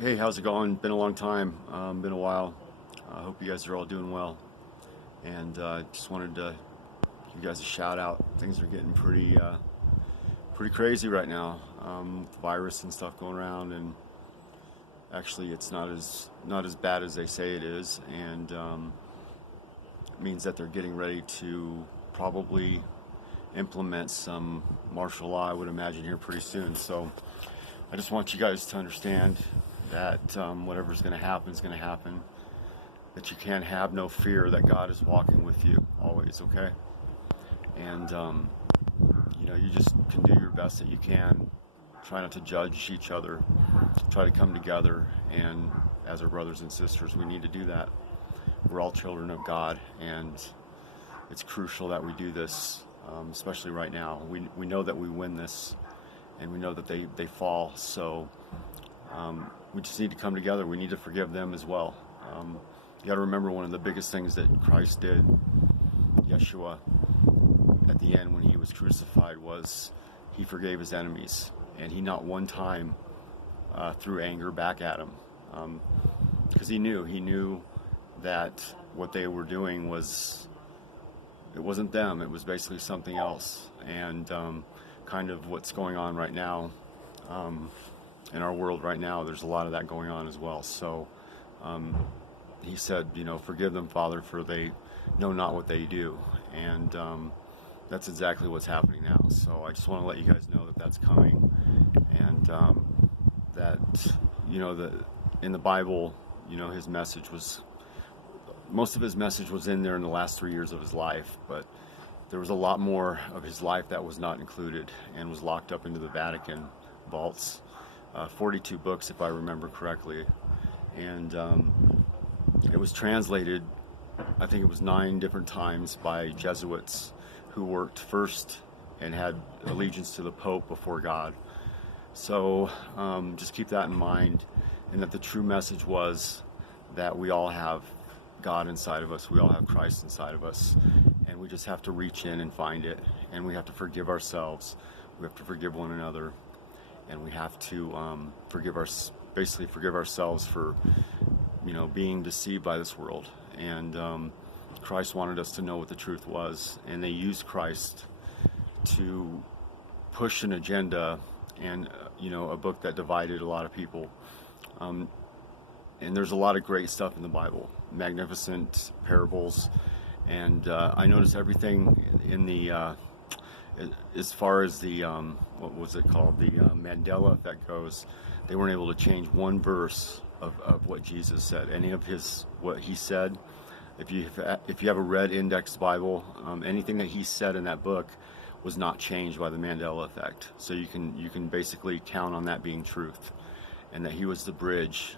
Hey, how's it going? Been a long time. Been a while. I hope you guys are all doing well. And just wanted to give you guys a shout out. Things are getting pretty crazy right now, with the virus and stuff going around. And actually, it's not as bad as they say it is. And it means that they're getting ready to probably implement some martial law, I would imagine, here pretty soon. So I just want you guys to understand that whatever's going to happen is going to happen. That you can't have no fear, that God is walking with you always, okay? And, you just can do your best that you can. Try not to judge each other. Try to come together. And as our brothers and sisters, we need to do that. We're all children of God, and it's crucial that we do this, especially right now. We know that we win this, and we know that they fall. So we just need to come together. We need to forgive them as well. You got to remember, one of the biggest things that Christ did, Yeshua, at the end when he was crucified, was he forgave his enemies, and he not one time threw anger back at them, because he knew that what they were doing it wasn't them. It was basically something else. And kind of what's going on right now in our world right now, there's a lot of that going on as well. So he said, forgive them, Father, for they know not what they do. And that's exactly what's happening now. So I just want to let you guys know that that's coming. And that, in the Bible, his message was, most of his message was in there in the last 3 years of his life, but there was a lot more of his life that was not included and was locked up into the Vatican vaults. 42 books, if I remember correctly. And it was translated, I think it was 9 different times, by Jesuits who worked first and had allegiance to the Pope before God. So just keep that in mind, and that the true message was that we all have God inside of us. We all have Christ inside of us, and we just have to reach in and find it. And we have to forgive ourselves. We have to forgive one another, and we have to forgive ourselves for being deceived by this world. And Christ wanted us to know what the truth was, and they used Christ to push an agenda and a book that divided a lot of people. And there's a lot of great stuff in the Bible, magnificent parables, and I noticed everything in the as far as the what was it called, the Mandela effect goes. They weren't able to change one verse of what Jesus said, any of what he said. If you have a red index Bible, anything that he said in that book was not changed by the Mandela effect. So you can basically count on that being truth, and that he was the bridge.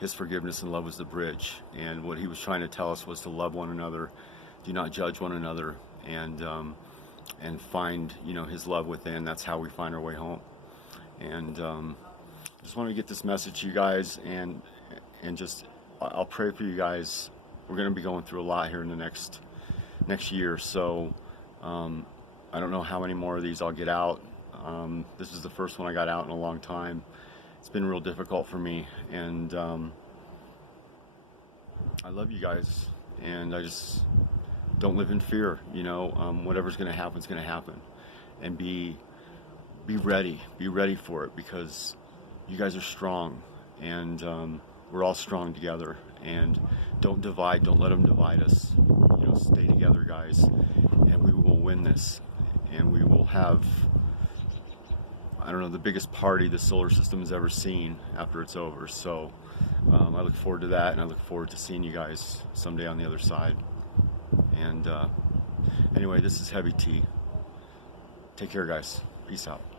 His forgiveness and love was the bridge, and what he was trying to tell us was to love one another, do not judge one another, and find his love within. That's how we find our way home. And just want to get this message to you guys, and just I'll pray for you guys. We're going to be going through a lot here in the next year, so I don't know how many more of these I'll get out. This is the first one I got out in a long time. It's been real difficult for me, and I love you guys, and I just don't live in fear. Whatever's going to happen is going to happen, and be ready for it, because you guys are strong, and we're all strong together. And don't divide, don't let them divide us. Stay together, guys, and we will win this, and we will have, the biggest party the solar system has ever seen after it's over. So I look forward to that, and I look forward to seeing you guys someday on the other side. And anyway, this is Heavy T. Take care, guys. Peace out.